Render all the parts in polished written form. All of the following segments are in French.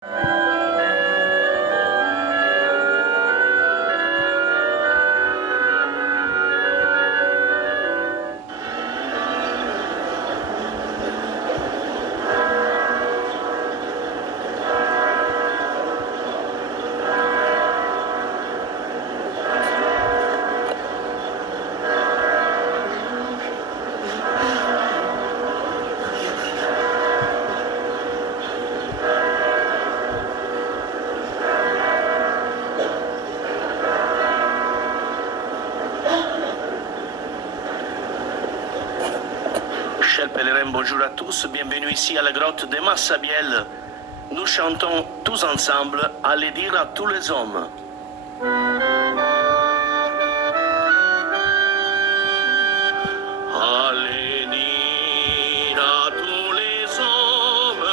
Chers pèlerins, bonjour à tous, bienvenue ici à la grotte de Massabielle. Nous chantons tous ensemble « Allez dire à tous les hommes ». Allez dire à tous les hommes,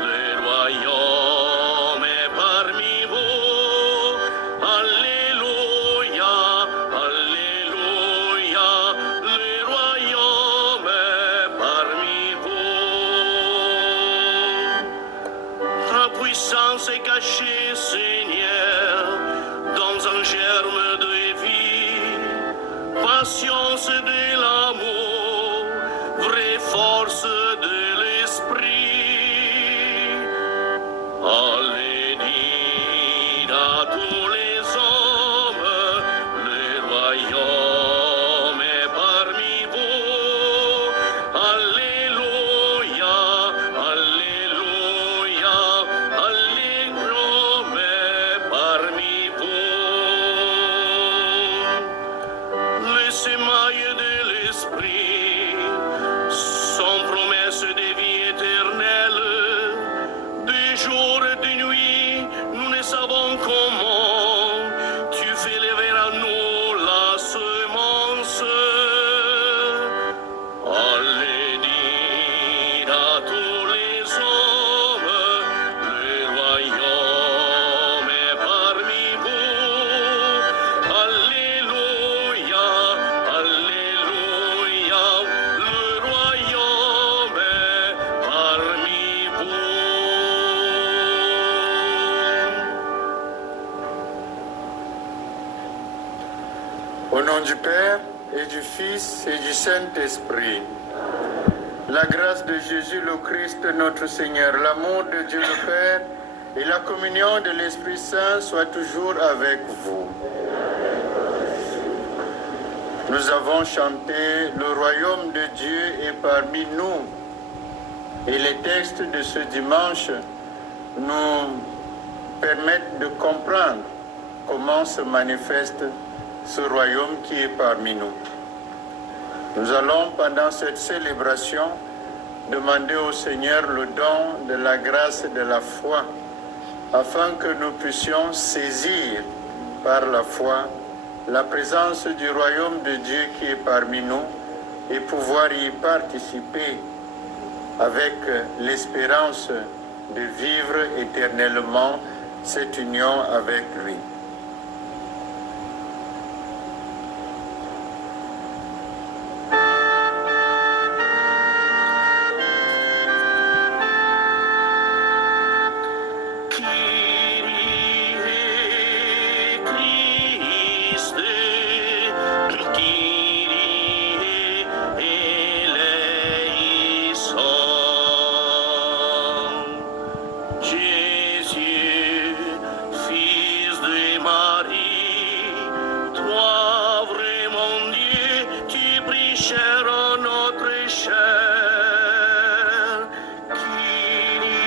le royaume est parmi vous. Alléluia, Alléluia, le royaume est parmi vous. Ta puissance est cachée, Seigneur, dans un germe de vie, patience de l'amour, vraie force de l'esprit. Allez dire à tous les hommes, le royaume est parmi vous. Alléluia, Alléluia, Alléluia est parmi vous. Les semailles de l'esprit sont promesses de vie éternelle. De jour et de nuit, nous ne savons comment tu fais lever à nous la semence. Allez dire à tous les hommes, le royaume est parmi vous. Alléluia, Alléluia, le royaume est parmi vous. Au nom du Père et du Fils et du Saint-Esprit, la grâce de Jésus le Christ, notre Seigneur, l'amour de Dieu le Père et la communion de l'Esprit Saint soient toujours avec vous. Nous avons chanté « Le royaume de Dieu est parmi nous » et les textes de ce dimanche nous permettent de comprendre comment se manifeste ce royaume qui est parmi nous. Nous allons, pendant cette célébration, demander au Seigneur le don de la grâce et de la foi, afin que nous puissions saisir par la foi la présence du royaume de Dieu qui est parmi nous et pouvoir y participer avec l'espérance de vivre éternellement cette union avec lui. Jésus, Fils de Marie, toi vraiment Dieu, tu pries cher en notre chair. Kyrie,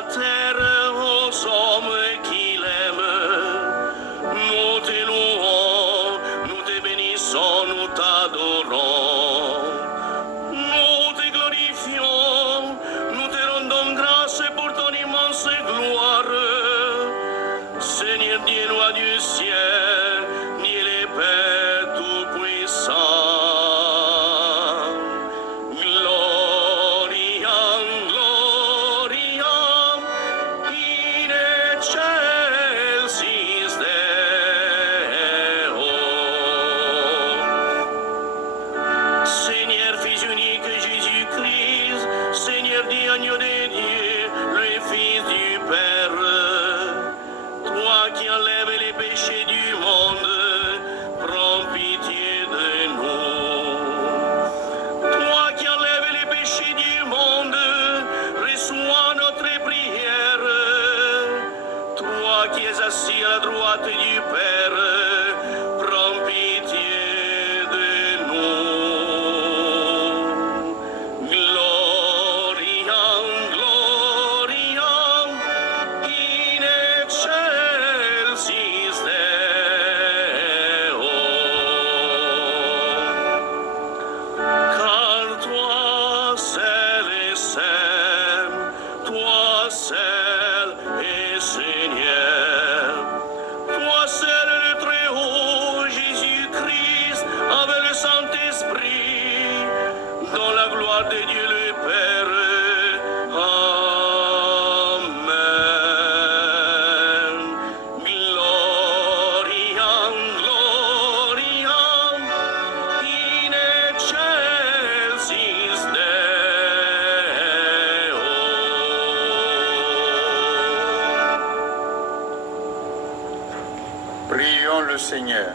la terre aux hommes qui l'aiment. Nous te louons, nous te bénissons, nous t'adorons. Nous te glorifions, nous te rendons grâce pour ton immense gloire. Seigneur Dieu, roi du ciel, ni les Pères tout-puissants. Gloria, gloria, in excelsis Deo. Seigneur Fils unique Jésus-Christ, Seigneur Dieu, agneau de Dieu, le Fils du Père, toi qui enlèves les péchés du monde, prends pitié de nous. Toi qui enlèves les péchés du monde, reçois notre prière. Toi qui es assis à la droite du Père, prends pitié de nous. Gloria, gloria, in excelsis Deo. Car toi seul est saint, toi seul est Seigneur, toi seul le Très-Haut, Jésus-Christ, avec le Saint-Esprit, dans la gloire de Dieu le Père. Amen. Gloria, gloria, in excelsis Deo. Prions le Seigneur.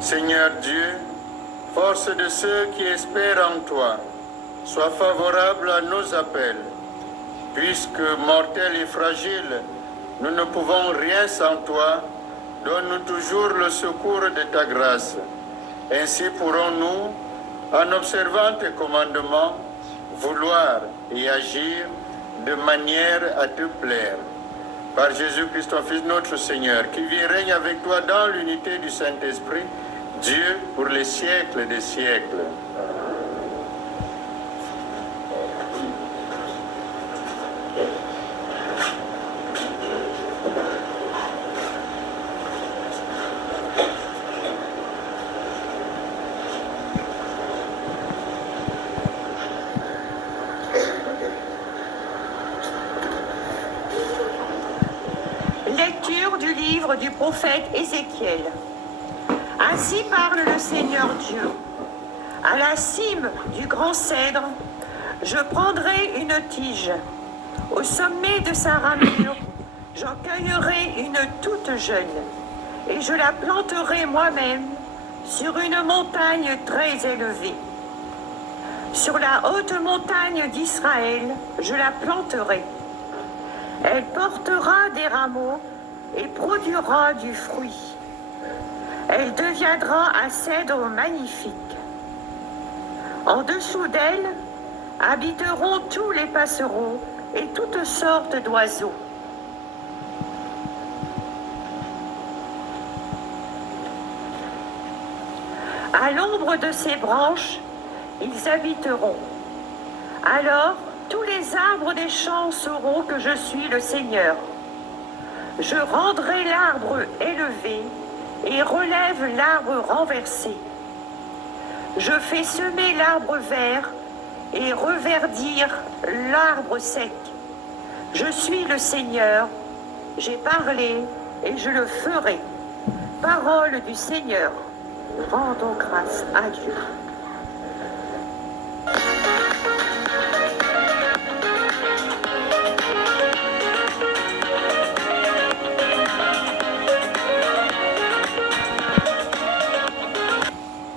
Seigneur Dieu, force de ceux qui espèrent en toi, sois favorable à nos appels. Puisque mortels et fragiles, nous ne pouvons rien sans toi, donne-nous toujours le secours de ta grâce. Ainsi pourrons-nous, en observant tes commandements, vouloir et agir de manière à te plaire. Par Jésus-Christ, ton Fils, notre Seigneur, qui vit et règne avec toi dans l'unité du Saint-Esprit, Dieu pour les siècles des siècles. Lecture du livre du prophète Ézéchiel. Ainsi parle le Seigneur Dieu. À la cime du grand cèdre, je prendrai une tige. Au sommet de sa ramure, j'en cueillerai une toute jeune, et je la planterai moi-même sur une montagne très élevée. Sur la haute montagne d'Israël, je la planterai. Elle portera des rameaux et produira du fruit. Elle deviendra un cèdre magnifique. En dessous d'elle habiteront tous les passereaux et toutes sortes d'oiseaux. À l'ombre de ses branches, ils habiteront. Alors, tous les arbres des champs sauront que je suis le Seigneur. Je rendrai l'arbre élevé et relève l'arbre renversé. Je fais semer l'arbre vert et reverdir l'arbre sec. Je suis le Seigneur, j'ai parlé et je le ferai. Parole du Seigneur. Rendons grâce à Dieu.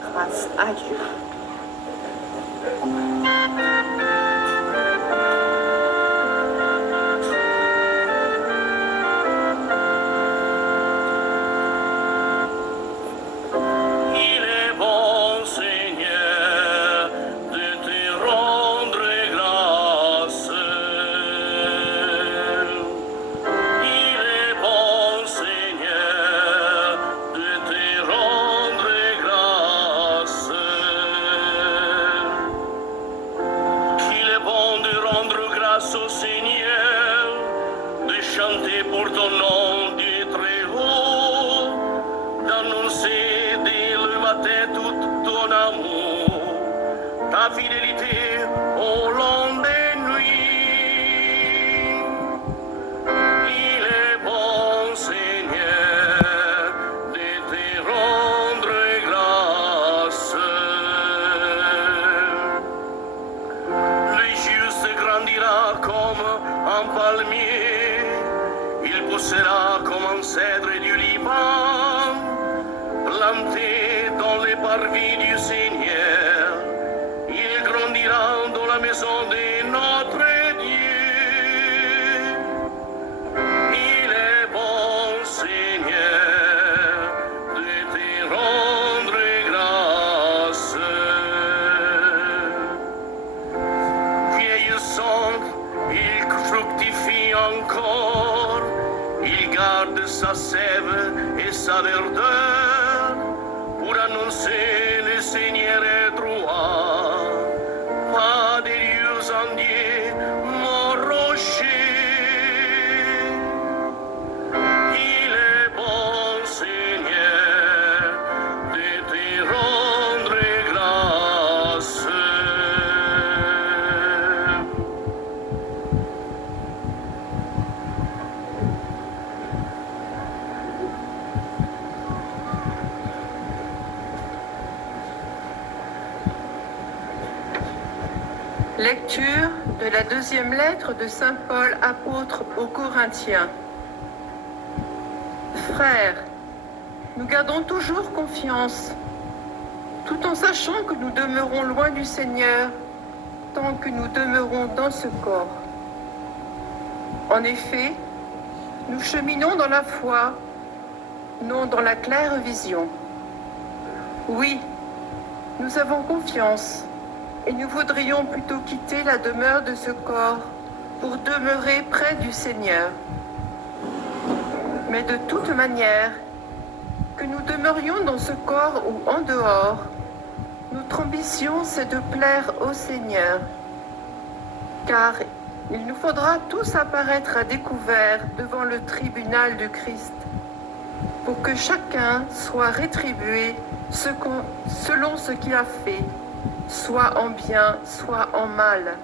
Grâce à Dieu. Il est bon, Seigneur, de te rendre grâce. ton amour, ta fidélité au long des nuits. Il est bon, Seigneur, de te rendre grâce. Le juste grandira comme un palmier, il poussera comme un cèdre du Liban, planté dans les parvis du Seigneur. Il grandira dans la maison de notre Dieu. Il est bon, Seigneur, de te rendre grâce. Vieillissant, il fructifie encore, il garde sa sève et sa verdeur pour annoncer le Seigneur est droit. Pas de lieux entiers, mon rocher. Il est bon, Seigneur, de te rendre grâce. Lecture de la deuxième lettre de Saint Paul, apôtre aux Corinthiens. Frères, nous gardons toujours confiance, tout en sachant que nous demeurons loin du Seigneur, tant que nous demeurons dans ce corps. En effet, nous cheminons dans la foi, non dans la claire vision. Oui, nous avons confiance, et nous voudrions plutôt quitter la demeure de ce corps pour demeurer près du Seigneur. Mais de toute manière, que nous demeurions dans ce corps ou en dehors, notre ambition c'est de plaire au Seigneur, car il nous faudra tous apparaître à découvert devant le tribunal du Christ, pour que chacun soit rétribué selon ce qu'il a fait, soit en bien, soit en mal,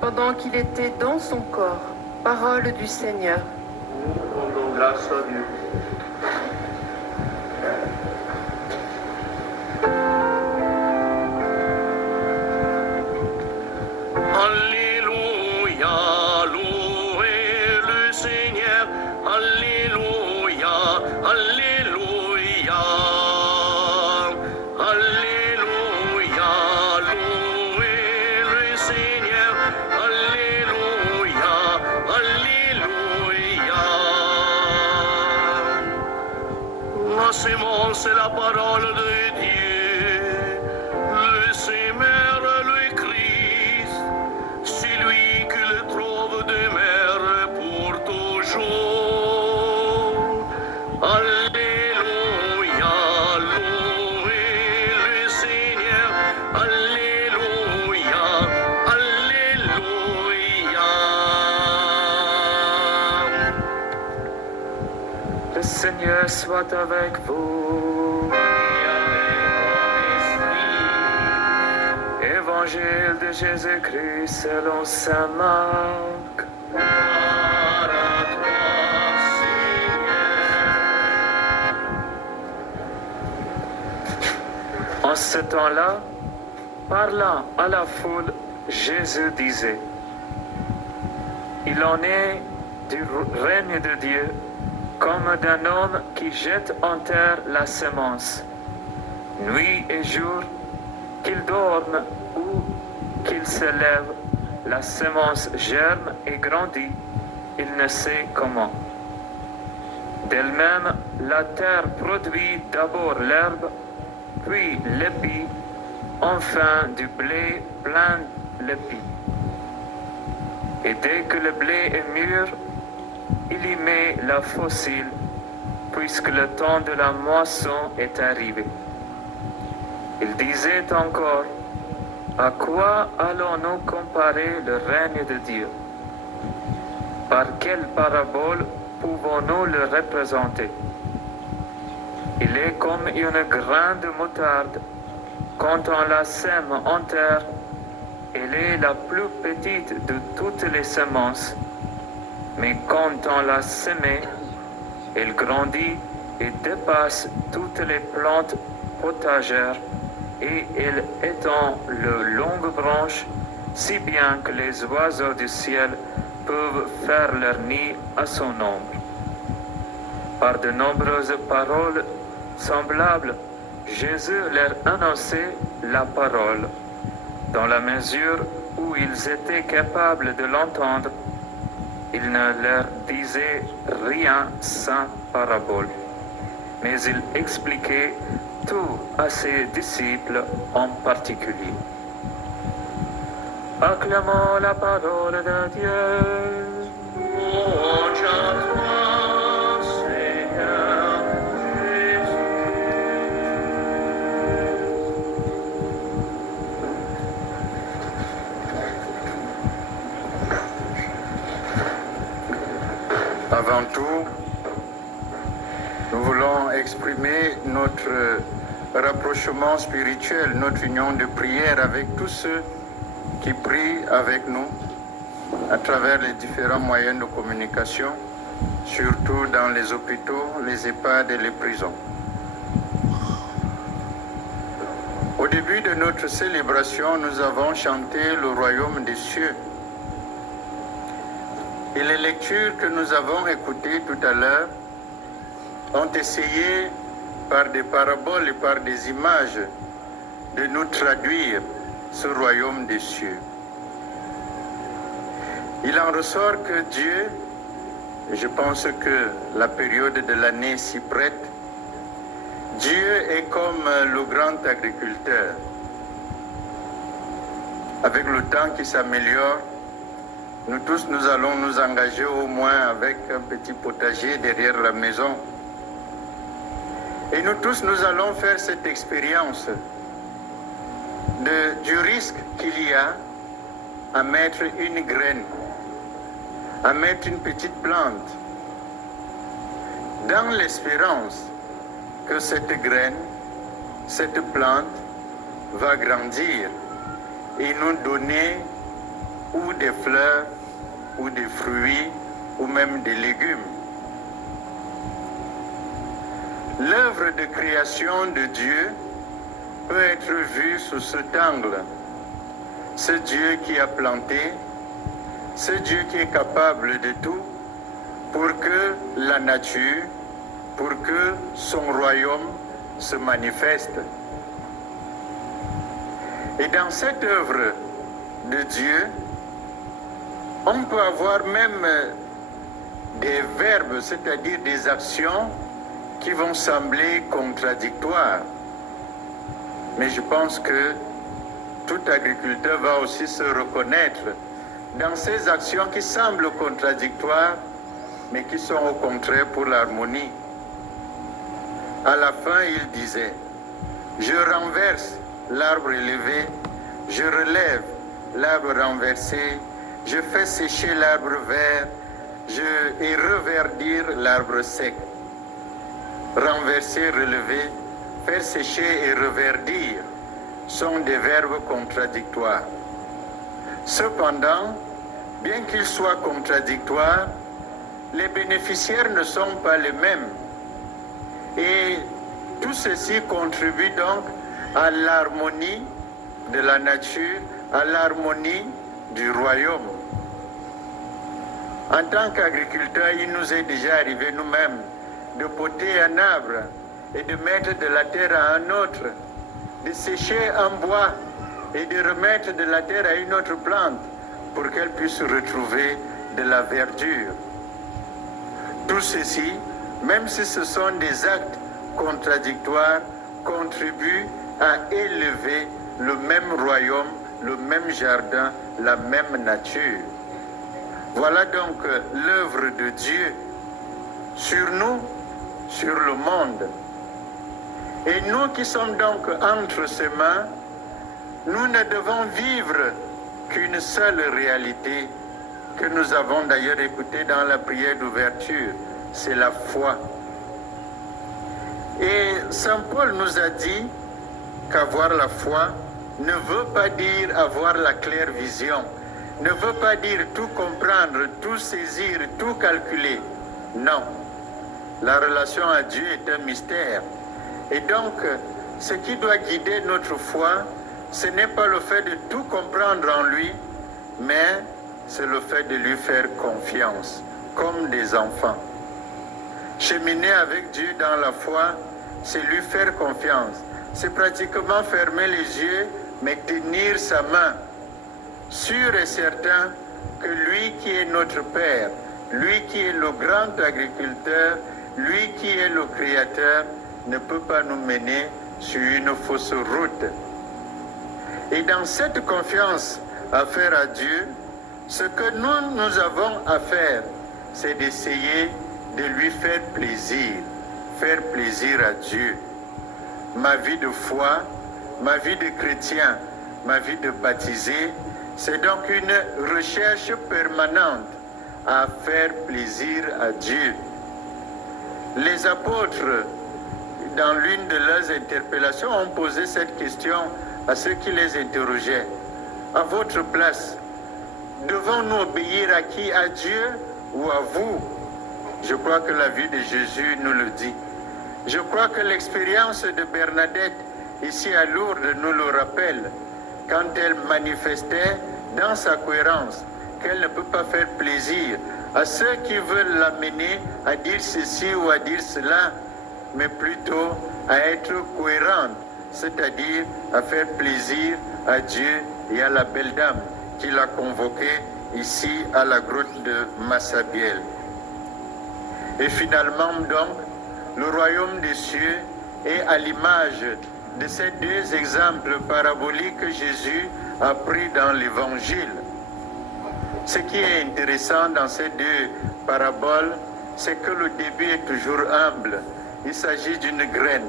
pendant qu'il était dans son corps. Parole du Seigneur. Nous rendons grâce à Dieu. Alléluia, louez le Seigneur. Alléluia, alléluia. Alléluia, louez le Seigneur. Alléluia, alléluia. La sémence est la parole de Dieu. Le semeur, le Christ, celui qui le trouve demeure pour toujours. Alléluia, louez le Seigneur. Alléluia, alléluia. Le Seigneur soit avec vous. Évangile de Jésus-Christ selon saint Marc. Gloire à toi, Seigneur. En ce temps-là, parlant à la foule, Jésus disait: Il en est du règne de Dieu comme d'un homme qui jette en terre la semence, nuit et jour, qu'il dorme ou qu'il se lève, la semence germe et grandit, il ne sait comment. D'elle-même, la terre produit d'abord l'herbe, puis l'épi, enfin du blé plein l'épi. Et dès que le blé est mûr, il y met la faucille, puisque le temps de la moisson est arrivé. Il disait encore: à quoi allons-nous comparer le règne de Dieu? Par quelle parabole pouvons-nous le représenter? Il est comme une grain de moutarde quand on la sème en terre, elle est la plus petite de toutes les semences, mais quand on la sème, elle grandit et dépasse toutes les plantes potagères et elle étend de longues branches si bien que les oiseaux du ciel peuvent faire leur nid à son ombre. Par de nombreuses paroles semblables, Jésus leur annonçait la parole. Dans la mesure où ils étaient capables de l'entendre, il ne leur disait rien sans parabole, mais il expliquait tout à ses disciples en particulier. Acclamons la parole de Dieu. Louange à toi, Seigneur Avant tout, nous voulons exprimer notre rapprochement spirituel, notre union de prière avec tous ceux qui prient avec nous à travers les différents moyens de communication, surtout dans les hôpitaux, les EHPAD et les prisons. Au début de notre célébration, nous avons chanté le royaume des cieux. Et les lectures que nous avons écoutées tout à l'heure ont essayé, par des paraboles et par des images, de nous traduire ce royaume des cieux. Il en ressort que Dieu, et je pense que la période de l'année s'y prête, Dieu est comme le grand agriculteur. Avec le temps qui s'améliore, nous tous, nous allons nous engager au moins avec un petit potager derrière la maison. Et nous tous, nous allons faire cette expérience du risque qu'il y a à mettre une graine, à mettre une petite plante, dans l'espérance que cette graine, cette plante va grandir et nous donner ou des fleurs, ou des fruits, ou même des légumes. L'œuvre de création de Dieu peut être vue sous cet angle. Ce Dieu qui a planté, ce Dieu qui est capable de tout pour que la nature, pour que son royaume se manifeste. Et dans cette œuvre de Dieu, on peut avoir même des verbes, c'est-à-dire des actions qui vont sembler contradictoires. Mais je pense que tout agriculteur va aussi se reconnaître dans ces actions qui semblent contradictoires, mais qui sont au contraire pour l'harmonie. À la fin, il disait, je renverse l'arbre élevé, je relève l'arbre renversé, je fais sécher l'arbre vert et reverdir l'arbre sec. Renverser, relever, faire sécher et reverdir sont des verbes contradictoires. Cependant, bien qu'ils soient contradictoires, les bénéficiaires ne sont pas les mêmes. Et tout ceci contribue donc à l'harmonie de la nature, à l'harmonie du royaume. En tant qu'agriculteurs, il nous est déjà arrivé nous-mêmes de poter un arbre et de mettre de la terre à un autre, de sécher un bois et de remettre de la terre à une autre plante pour qu'elle puisse retrouver de la verdure. Tout ceci, même si ce sont des actes contradictoires, contribuent à élever le même royaume, le même jardin, la même nature. Voilà donc l'œuvre de Dieu sur nous, sur le monde. Et nous qui sommes donc entre ses mains, nous ne devons vivre qu'une seule réalité que nous avons d'ailleurs écoutée dans la prière d'ouverture, c'est la foi. Et Saint Paul nous a dit qu'avoir la foi ne veut pas dire avoir la claire vision, ne veut pas dire tout comprendre, tout saisir, tout calculer. Non. La relation à Dieu est un mystère. Et donc, ce qui doit guider notre foi, ce n'est pas le fait de tout comprendre en lui, mais c'est le fait de lui faire confiance, comme des enfants. Cheminer avec Dieu dans la foi, c'est lui faire confiance. C'est pratiquement fermer les yeux, mais tenir sa main, sûr et certain que lui qui est notre Père, lui qui est le grand agriculteur, lui qui est le Créateur, ne peut pas nous mener sur une fausse route. Et dans cette confiance à faire à Dieu, ce que nous avons à faire, c'est d'essayer de lui faire plaisir à Dieu. Ma vie de foi, ma vie de chrétien, ma vie de baptisé, c'est donc une recherche permanente à faire plaisir à Dieu. Les apôtres, dans l'une de leurs interpellations, ont posé cette question à ceux qui les interrogeaient. À votre place, devons-nous obéir à qui? À Dieu ou à vous? Je crois que la vie de Jésus nous le dit. Je crois que l'expérience de Bernadette, ici à Lourdes, nous le rappelle, quand elle manifestait dans sa cohérence qu'elle ne peut pas faire plaisir à ceux qui veulent l'amener à dire ceci ou à dire cela, mais plutôt à être cohérente, c'est-à-dire à faire plaisir à Dieu et à la belle dame qui l'a convoquée ici à la grotte de Massabielle. Et finalement, donc, le royaume des cieux est à l'image de ces deux exemples paraboliques que Jésus a pris dans l'Évangile. Ce qui est intéressant dans ces deux paraboles, c'est que le début est toujours humble. Il s'agit d'une graine,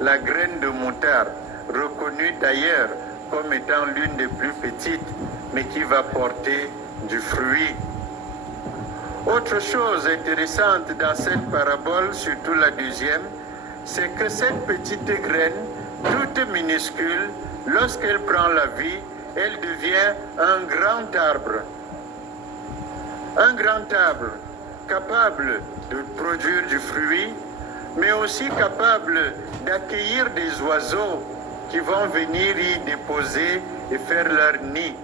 la graine de moutarde, reconnue d'ailleurs comme étant l'une des plus petites, mais qui va porter du fruit. Autre chose intéressante dans cette parabole, surtout la deuxième, c'est que cette petite graine, toute minuscule, lorsqu'elle prend la vie, elle devient un grand arbre. Un grand arbre capable de produire du fruit, mais aussi capable d'accueillir des oiseaux qui vont venir y déposer et faire leur nid.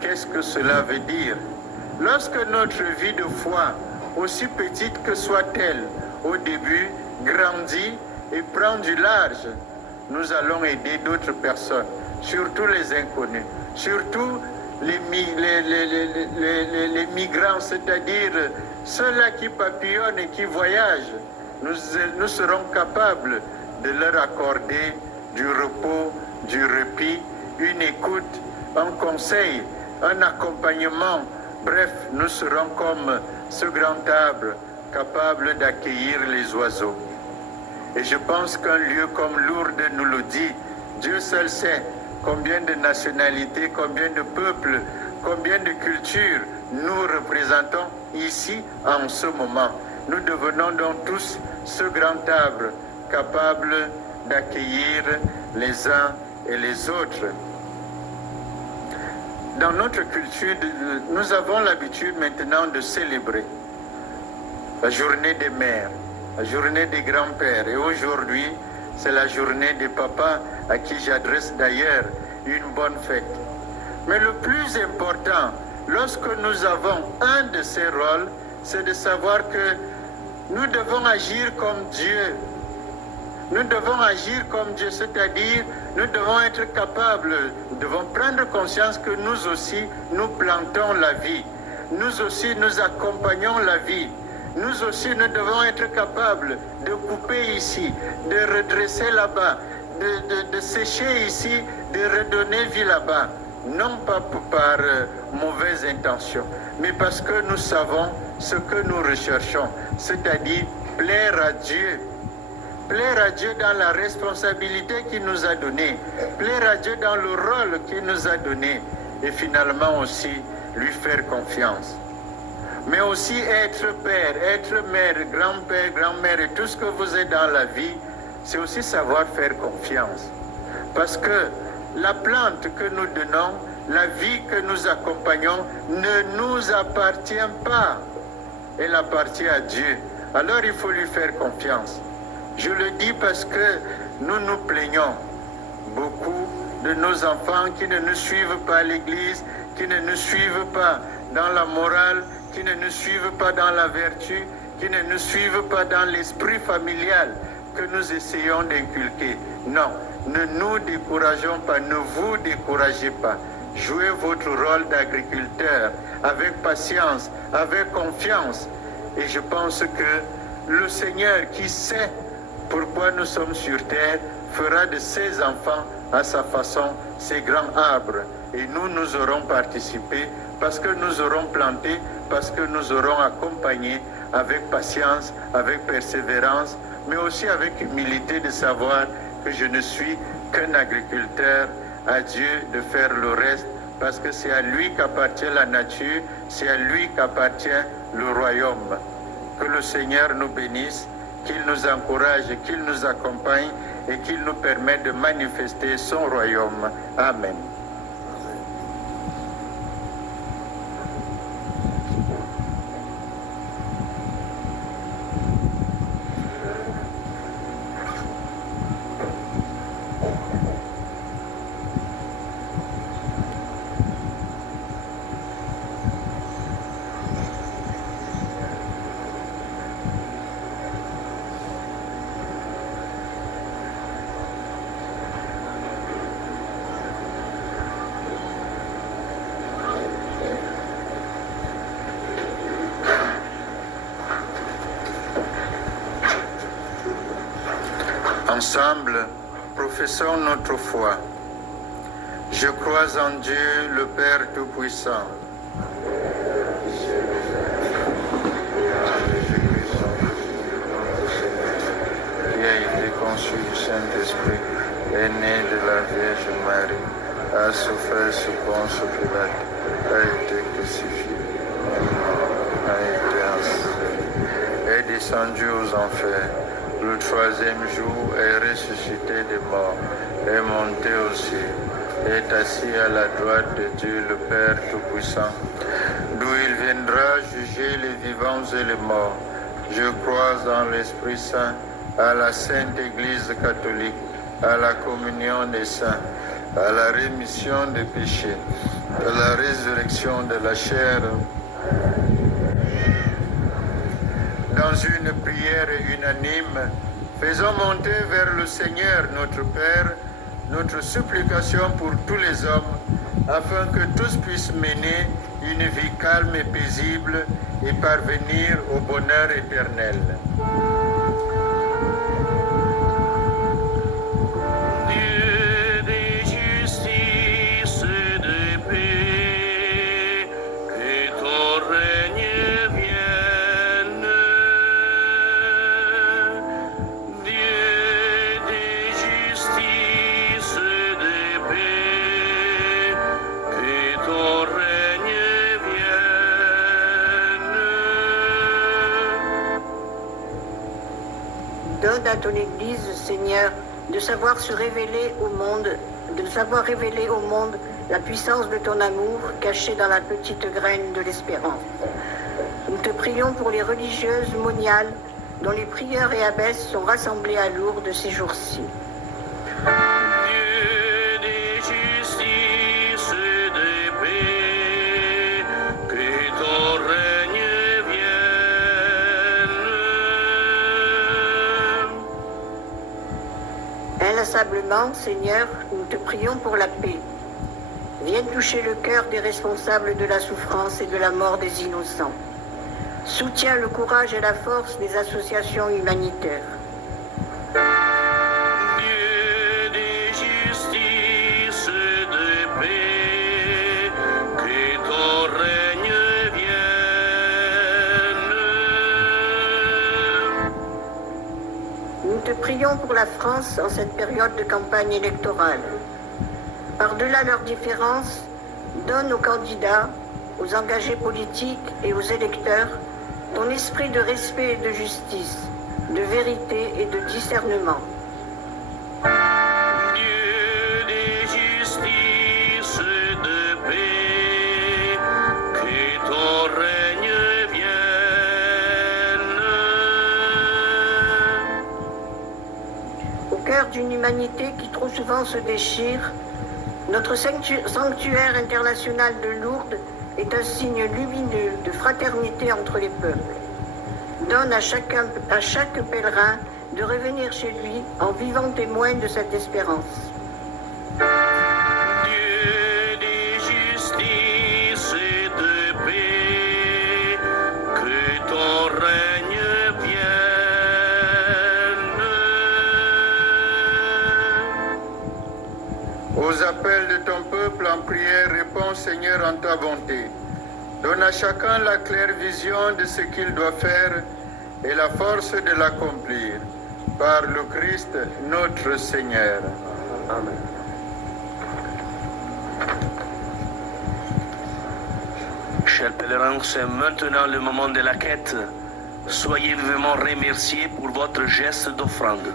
Qu'est-ce que cela veut dire? Lorsque notre vie de foi, aussi petite que soit-elle au début, grandit et prend du large, nous allons aider d'autres personnes, surtout les inconnus, surtout les migrants, c'est-à-dire ceux-là qui papillonnent et qui voyagent. Nous serons capables de leur accorder du repos, du répit, une écoute, un conseil, un accompagnement. Bref, nous serons comme ce grand arbre capable d'accueillir les oiseaux. Et je pense qu'un lieu comme Lourdes nous le dit. Dieu seul sait combien de nationalités, combien de peuples, combien de cultures nous représentons ici en ce moment. Nous devenons donc tous ce grand arbre capable d'accueillir les uns et les autres. Dans notre culture, nous avons l'habitude maintenant de célébrer la journée des mères, la journée des grands-pères. Et aujourd'hui, c'est la journée des papas, à qui j'adresse d'ailleurs une bonne fête. Mais le plus important, lorsque nous avons un de ces rôles, c'est de savoir que nous devons agir comme Dieu. Nous devons agir comme Dieu, c'est-à-dire nous devons être capables, nous devons prendre conscience que nous aussi, nous plantons la vie. Nous aussi, nous accompagnons la vie. Nous aussi, nous devons être capables de couper ici, de redresser là-bas, de sécher ici, de redonner vie là-bas. Non pas par mauvaise intention, mais parce que nous savons ce que nous recherchons, c'est-à-dire plaire à Dieu. Plaire à Dieu dans la responsabilité qu'il nous a donnée, plaire à Dieu dans le rôle qu'il nous a donné, et finalement aussi lui faire confiance. Mais aussi être père, être mère, grand-père, grand-mère, et tout ce que vous êtes dans la vie, c'est aussi savoir faire confiance. Parce que la plante que nous donnons, la vie que nous accompagnons ne nous appartient pas. Elle appartient à Dieu. Alors il faut lui faire confiance. Je le dis parce que nous nous plaignons beaucoup de nos enfants qui ne nous suivent pas à l'église, qui ne nous suivent pas dans la morale, qui ne nous suivent pas dans la vertu, qui ne nous suivent pas dans l'esprit familial que nous essayons d'inculquer. Non, ne nous décourageons pas, ne vous découragez pas. Jouez votre rôle d'agriculteur avec patience, avec confiance. Et je pense que le Seigneur qui sait pourquoi nous sommes sur terre fera de ses enfants à sa façon ces grands arbres. Et nous, nous aurons participé parce que nous aurons planté, parce que nous aurons accompagné avec patience, avec persévérance, mais aussi avec humilité de savoir que je ne suis qu'un agriculteur, à Dieu de faire le reste, parce que c'est à lui qu'appartient la nature, c'est à lui qu'appartient le royaume. Que le Seigneur nous bénisse, qu'il nous encourage, qu'il nous accompagne et qu'il nous permette de manifester son royaume. Amen. Ensemble, professons notre foi. Je crois en Dieu, le Père Tout-Puissant. Qui a été conçu du Saint-Esprit, est né de la Vierge Marie, a souffert sous Ponce Pilate, a été crucifié, a été ensevelie, est descendu aux enfers. Le troisième jour est ressuscité des morts, est monté au ciel, est assis à la droite de Dieu le Père Tout-Puissant, d'où il viendra juger les vivants et les morts. Je crois en l'Esprit Saint, à la Sainte Église catholique, à la communion des saints, à la rémission des péchés, à la résurrection de la chair, dans une prière unanime, faisons monter vers le Seigneur notre Père notre supplication pour tous les hommes, afin que tous puissent mener une vie calme et paisible et parvenir au bonheur éternel. Dieu de justice et de paix, que ton règne vienne. Dieu de justice et de paix, que ton règne vienne. Donne à ton Église, Seigneur, de savoir se révéler au monde, de savoir révéler au monde la puissance de ton amour cachée dans la petite graine de l'espérance. Nous te prions pour les religieuses moniales dont les prieurs et abbesses sont rassemblés à Lourdes ces jours-ci. Dieu de justice et de paix, que ton règne vienne. Inlassablement, Seigneur, nous te prions pour la paix. Viens toucher le cœur des responsables de la souffrance et de la mort des innocents. Soutiens le courage et la force des associations humanitaires. Dieu de justice et de paix, que ton règne vienne. Nous te prions pour la France en cette période de campagne électorale. Par-delà leurs différences, donne aux candidats, aux engagés politiques et aux électeurs ton esprit de respect et de justice, de vérité et de discernement. Dieu d'une humanité qui trop souvent se déchire, notre sanctuaire international de Lourdes est un signe lumineux de fraternité entre les peuples. Donne à chaque pèlerin de revenir chez lui en vivant témoin de cette espérance. Dieu de justice et de paix, que ton règne vienne. Aux appels de ton peuple en prière, réponds Seigneur en ta bonté. Donne à chacun la claire vision de ce qu'il doit faire et la force de l'accomplir. Par le Christ notre Seigneur. Amen. Chers pèlerins, c'est maintenant le moment de la quête. Soyez vivement remerciés pour votre geste d'offrande.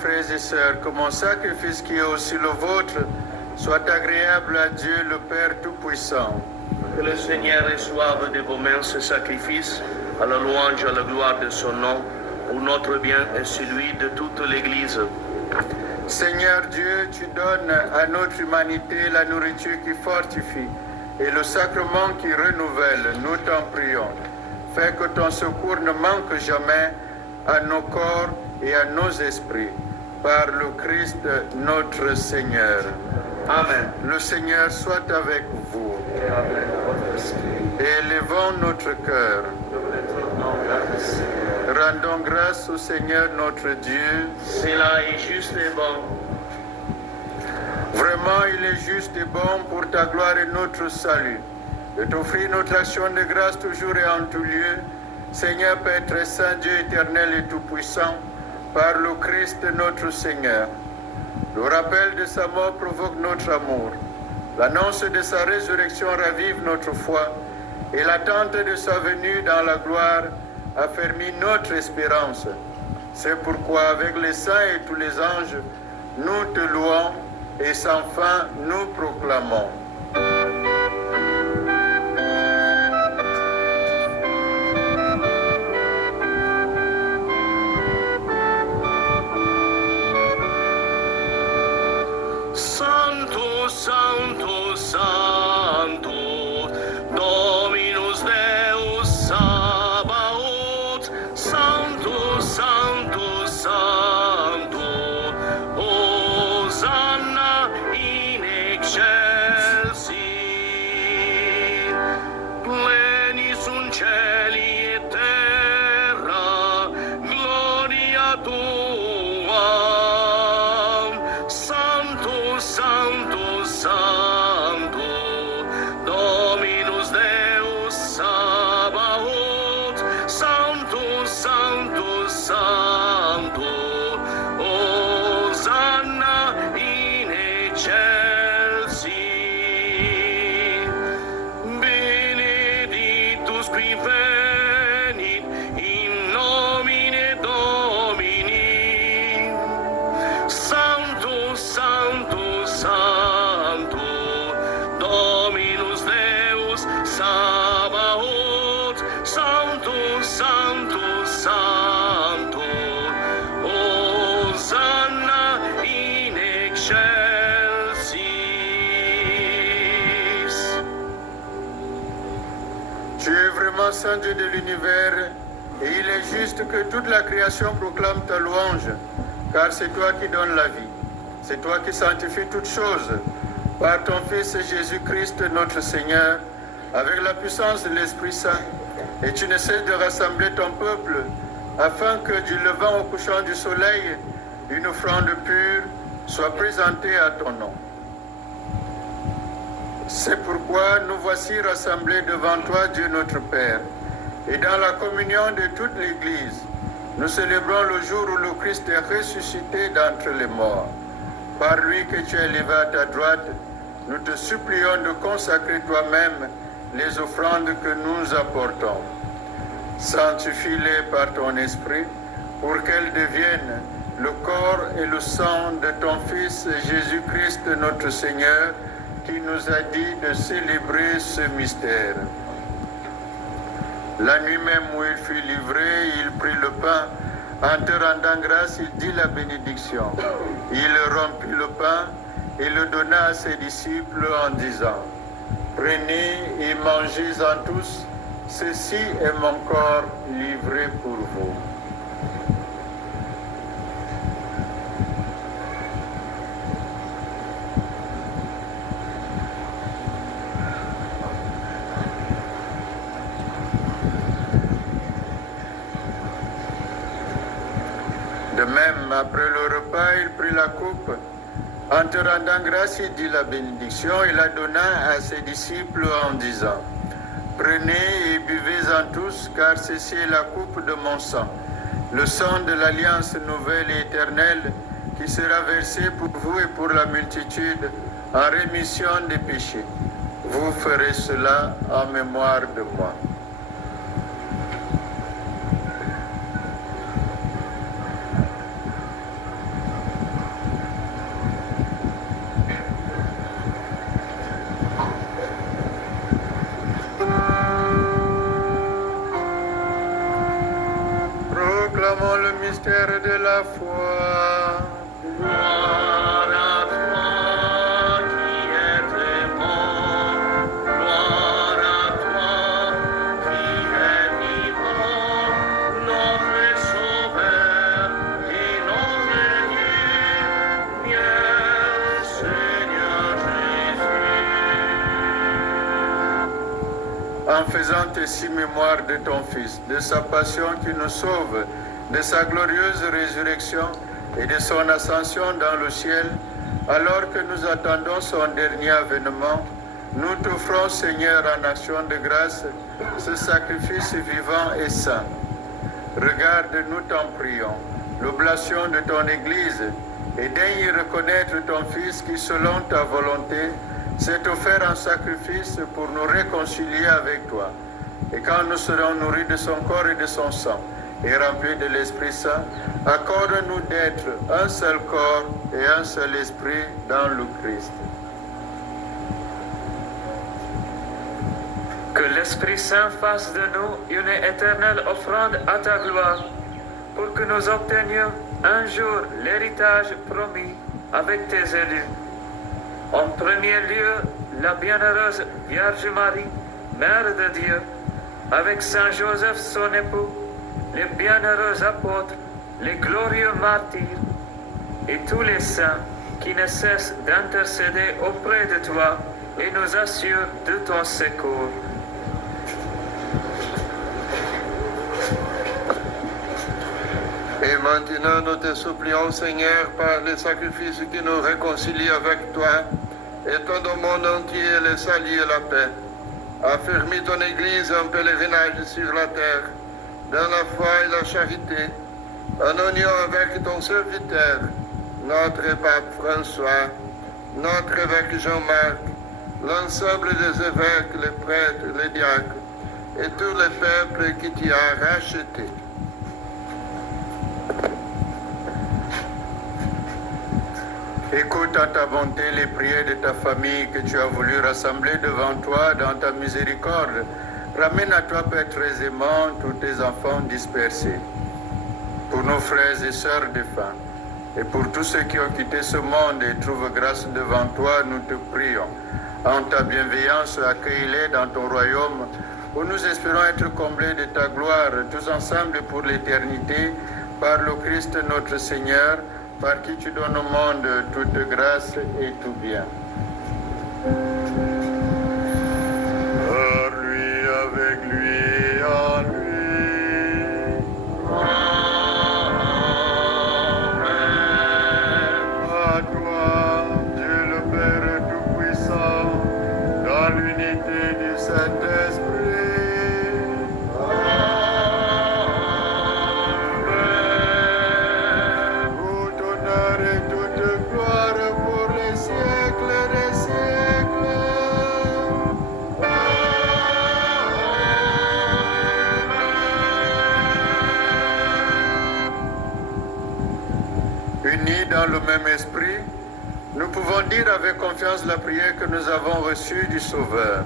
Frères et sœurs, que mon sacrifice qui est aussi le vôtre soit agréable à Dieu le Père Tout-Puissant. Que le Seigneur reçoive de vos mains ce sacrifice à la louange et à la gloire de son nom, pour notre bien et celui de toute l'Église. Seigneur Dieu, tu donnes à notre humanité la nourriture qui fortifie et le sacrement qui renouvelle. Nous t'en prions. Fais que ton secours ne manque jamais à nos corps et à nos esprits. Par le Christ notre Seigneur. Amen. Le Seigneur soit avec vous. Et avec votre esprit. Élevons notre cœur. Rendons grâce au Seigneur notre Dieu. Cela est juste et bon. Vraiment, il est juste et bon pour ta gloire et notre salut, de t'offrir notre action de grâce toujours et en tout lieu, Seigneur Père très saint, Dieu éternel et tout-puissant, par le Christ notre Seigneur. Le rappel de sa mort provoque notre amour. L'annonce de sa résurrection ravive notre foi et l'attente de sa venue dans la gloire affermit notre espérance. C'est pourquoi avec les saints et tous les anges, nous te louons et sans fin nous proclamons. Santo, Santo, Santo, Dominus Deus Sabaoth, Santo, Santo, Santo, Hosanna in excelsis. vraiment Saint Dieu de l'univers, et il est juste que toute la création proclame ta louange, car c'est toi qui donnes la vie. C'est toi qui sanctifies toutes choses par ton Fils Jésus-Christ notre Seigneur, avec la puissance de l'Esprit Saint. Et tu ne cesses de rassembler ton peuple, afin que du levant au couchant du soleil, une offrande pure soit présentée à ton nom. C'est pourquoi nous voici rassemblés devant toi, Dieu notre Père, et dans la communion de toute l'Église, nous célébrons le jour où le Christ est ressuscité d'entre les morts. Par lui que tu es élevé à ta droite, nous te supplions de consacrer toi-même les offrandes que nous apportons. Sanctifie-les par ton Esprit, pour qu'elles deviennent le corps et le sang de ton Fils Jésus-Christ notre Seigneur, qui nous a dit de célébrer ce mystère. La nuit même où il fut livré, il prit le pain. En te rendant grâce, il dit la bénédiction. Il rompit le pain et le donna à ses disciples en disant, « Prenez et mangez-en tous, ceci est mon corps livré pour vous. » De même, après le repas, il prit la coupe. En te rendant grâce, il dit la bénédiction et la donna à ses disciples en disant, « Prenez et buvez-en tous, car ceci est la coupe de mon sang, le sang de l'alliance nouvelle et éternelle, qui sera versé pour vous et pour la multitude en rémission des péchés. Vous ferez cela en mémoire de moi. » Proclamons le mystère de la foi. Gloire à toi qui es mort, gloire à toi qui es vivant, notre Sauveur et notre Dieu, bien Seigneur Jésus. En faisant ainsi mémoire de ton Fils, de sa passion qui nous sauve, de sa glorieuse résurrection et de son ascension dans le ciel, alors que nous attendons son dernier avènement, nous t'offrons, Seigneur, en action de grâce, ce sacrifice vivant et saint. Regarde-nous, t'en prions, l'oblation de ton Église, et daigne y reconnaître ton Fils qui, selon ta volonté, s'est offert en sacrifice pour nous réconcilier avec toi. Et quand nous serons nourris de son corps et de son sang, et remplis de l'Esprit Saint, accorde-nous d'être un seul corps et un seul esprit dans le Christ. Que l'Esprit Saint fasse de nous une éternelle offrande à ta gloire, pour que nous obtenions un jour l'héritage promis avec tes élus. En premier lieu, la bienheureuse Vierge Marie, Mère de Dieu, avec Saint Joseph son époux, les bienheureux apôtres, les glorieux martyrs et tous les saints qui ne cessent d'intercéder auprès de toi et nous assurent de ton secours. Et maintenant, nous te supplions, Seigneur, par les sacrifices qui nous réconcilient avec toi, étends au monde entier le salut et la paix. Affermis ton Église en pèlerinage sur la terre, dans la foi et la charité, en union avec ton serviteur, notre pape François, notre évêque Jean-Marc, l'ensemble des évêques, les prêtres, les diacres, et tous les peuples qui t'y ont racheté. Écoute en ta bonté les prières de ta famille que tu as voulu rassembler devant toi dans ta miséricorde. Ramène à toi, Père très aimant, tous tes enfants dispersés. Pour nos frères et sœurs défunts, et pour tous ceux qui ont quitté ce monde et trouvent grâce devant toi, nous te prions. En ta bienveillance, accueille-les dans ton royaume, où nous espérons être comblés de ta gloire, tous ensemble pour l'éternité, par le Christ notre Seigneur, par qui tu donnes au monde toute grâce et tout bien. Par lui, avec lui, en lui. À toi, Dieu le Père Tout-Puissant, dans l'unité du Saint-Esprit. Tout honneur et toute gloire pour les siècles des siècles. Unis dans le même esprit, nous pouvons dire avec confiance la prière que nous avons reçue du Sauveur.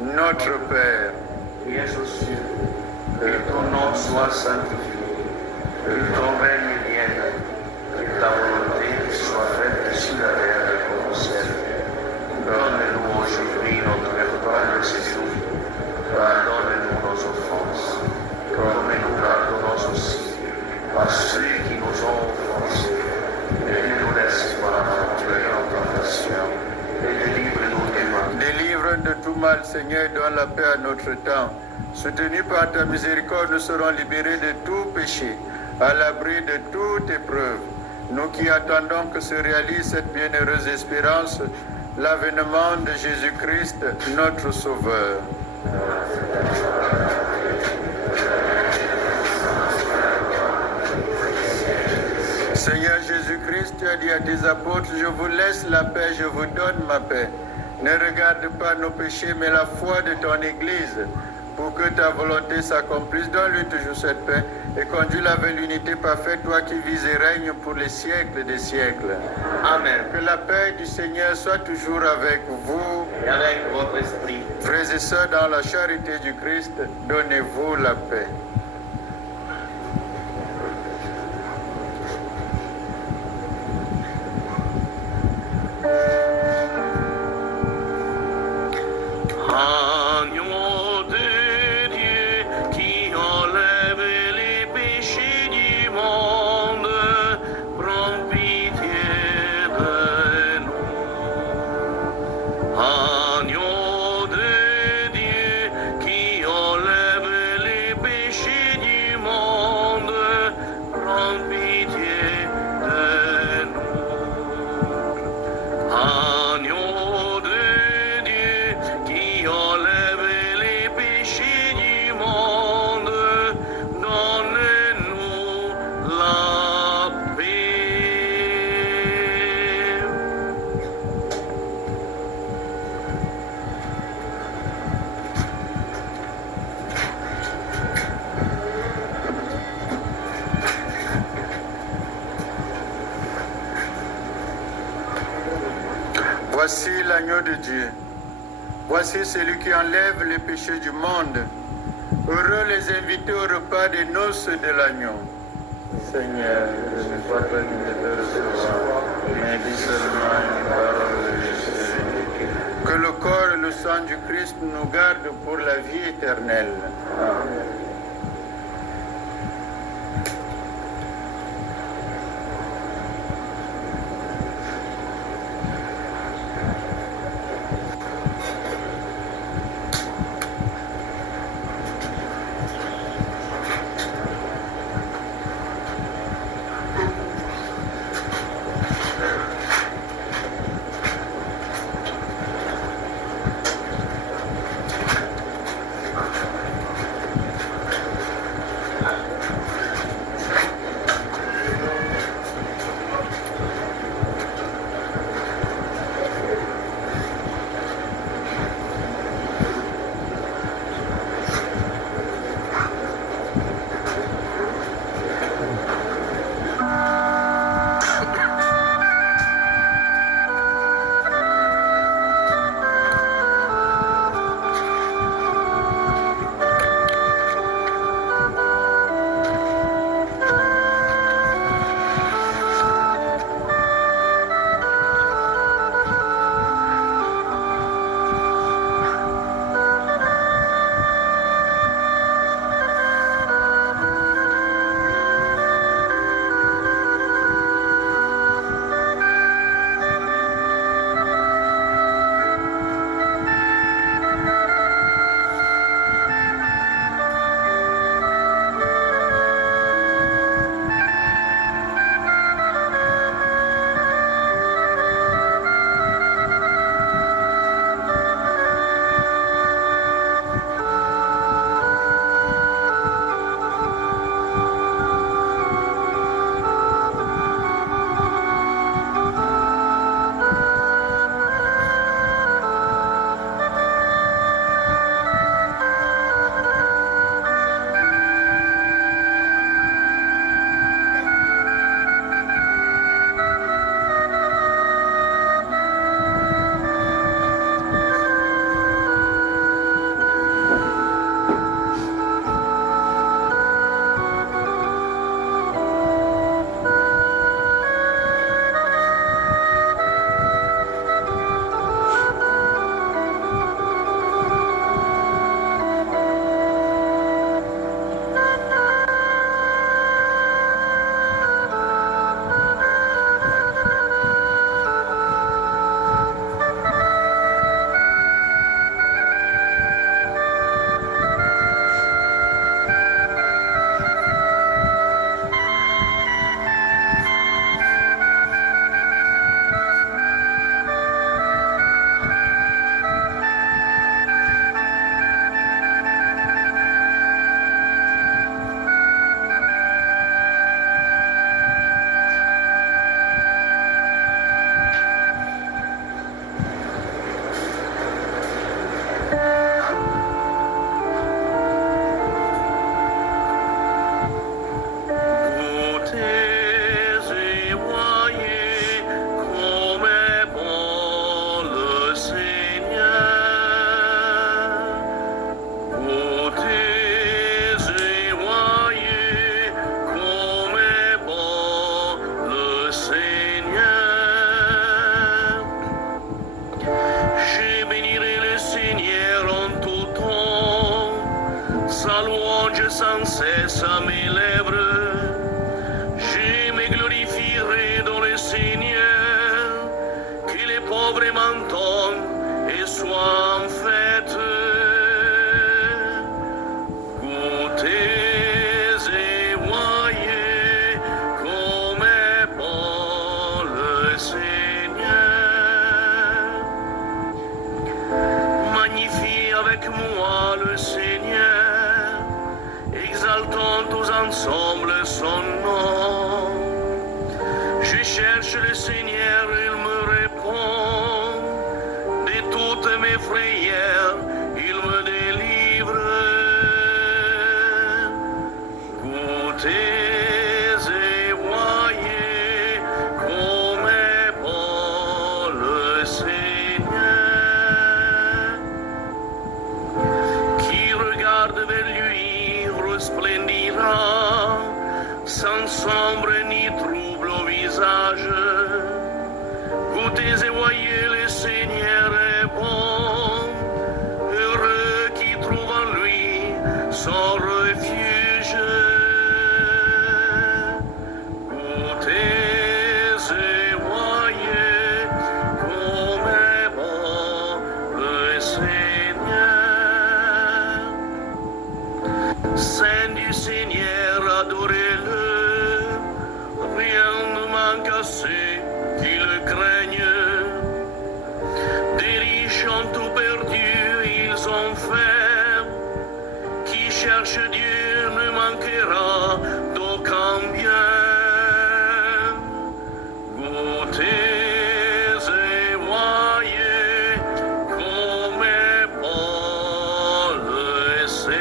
Notre Père, qui es aux cieux, que ton nom soit sanctifié, que ton règne vienne, que ta volonté soit faite sur la terre comme au ciel. Donne-nous aujourd'hui notre repas de ce jour. Pardonne-nous nos offenses, comme nous pardonnons aussi à ceux qui nous ont offensés. Et ne nous laisse pas entrer en tentation, et délivre-nous du mal. délivre de tout mal, Seigneur, et donne la paix à notre temps. Soutenus par ta miséricorde, nous serons libérés de tout péché, à l'abri de toute épreuve. Nous qui attendons que se réalise cette bienheureuse espérance, l'avènement de Jésus-Christ, notre Sauveur. Seigneur Jésus-Christ, tu as dit à tes apôtres, je vous laisse la paix, je vous donne ma paix. Ne regarde pas nos péchés, mais la foi de ton Église, pour que ta volonté s'accomplisse. Donne-lui toujours cette paix et conduis-la vers l'unité parfaite, toi qui vis et règnes pour les siècles des siècles. Amen. Que la paix du Seigneur soit toujours avec vous. Et avec votre esprit. Frères et sœurs, dans la charité du Christ, donnez-vous la paix. Agneau de Dieu qui enlève les péchés du monde, prends pitié de nous. Agneau de Dieu qui enlève les péchés du monde, prends pitié de nous. Agneau de Dieu qui enlève les péchés du monde, donne-nous la paix. Voici l'agneau de Dieu. Voici celui qui enlève les péchés du monde. Heureux les invités au repas des noces de l'agneau. Seigneur, que je ne sois pas digne de te recevoir, mais dis seulement une parole et je serai. Que le corps et le sang du Christ nous gardent pour la vie éternelle. Amen. sans cesse à mes lèvres. Je me glorifierai dans le Seigneur, que les pauvres m'entendent et soient en fête. Goûtez et voyez comme est bon le Seigneur. Magnifiez avec moi le Seigneur, exaltons tous ensemble son nom. Je cherche le Seigneur, il me répond. De toutes mes frayeurs, il me délivre. Goûtez et voyez comme est bon le Seigneur. Qui regarde vers lui resplendira, sans sombre ni trouble au visage. Goûtez et voyez, le Seigneur est bon. Heureux qui trouve en lui son refuge. Goûtez et voyez comme est bon le Seigneur. Saint du Seigneur, adorez-le. Rien ne manque à ceux qui le craignent. Des riches ont tout perdu, ils ont faim. Qui cherche Dieu ne manquera d'aucun bien. Goûtez et voyez comme est bon le Seigneur.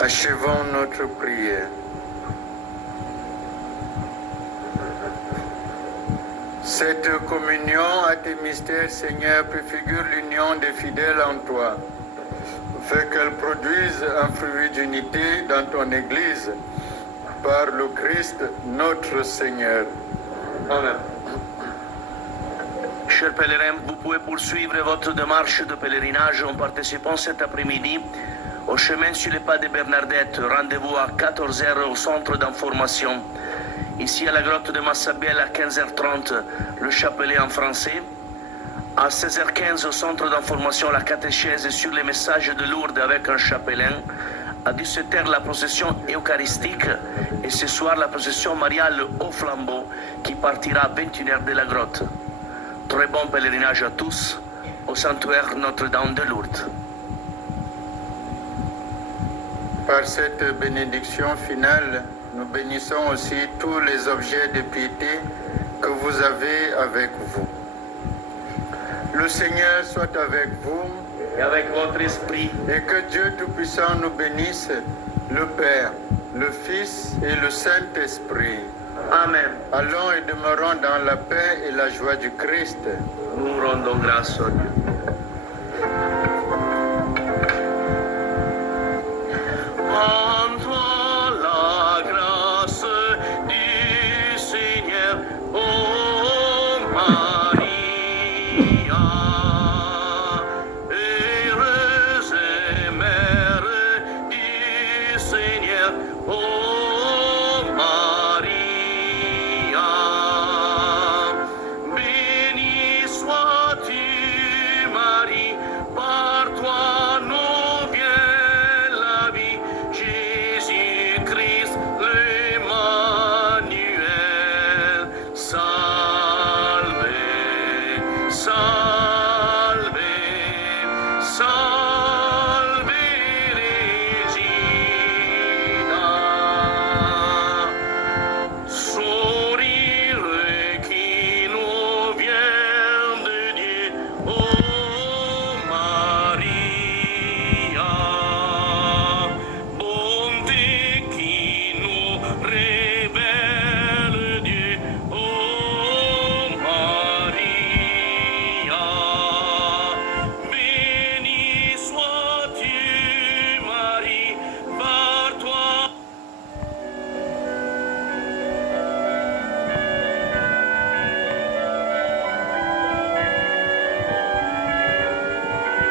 Achevons notre prière. Cette communion à tes mystères, Seigneur, préfigure l'union des fidèles en toi. Fais qu'elle produise un fruit d'unité dans ton Église par le Christ notre Seigneur. Amen. Chers pèlerins, vous pouvez poursuivre votre démarche de pèlerinage en participant cet après-midi au chemin sur les pas de Bernadette. Rendez-vous à 14h au centre d'information. Ici à la grotte de Massabielle à 15h30, le chapelet en français. À 16h15 au centre d'information, la catéchèse sur les messages de Lourdes avec un chapelain. À 17h, la procession eucharistique. Et ce soir, la procession mariale au flambeau qui partira à 21h de la grotte. Très bon pèlerinage à tous au sanctuaire Notre-Dame de Lourdes. Par cette bénédiction finale, nous bénissons aussi tous les objets de piété que vous avez avec vous. Le Seigneur soit avec vous Et avec votre esprit, et que Dieu Tout-Puissant nous bénisse, le Père, le Fils et le Saint-Esprit. Amen. Allons et demeurons dans la paix et la joie du Christ. Nous rendons grâce à Dieu. En toi la grâce du Seigneur, ô Maria, heureuse mère du Seigneur, ô Maria, béni sois-tu Marie, par toi nous vient la vie, Jésus-Christ l'Emmanuel, salve, salve.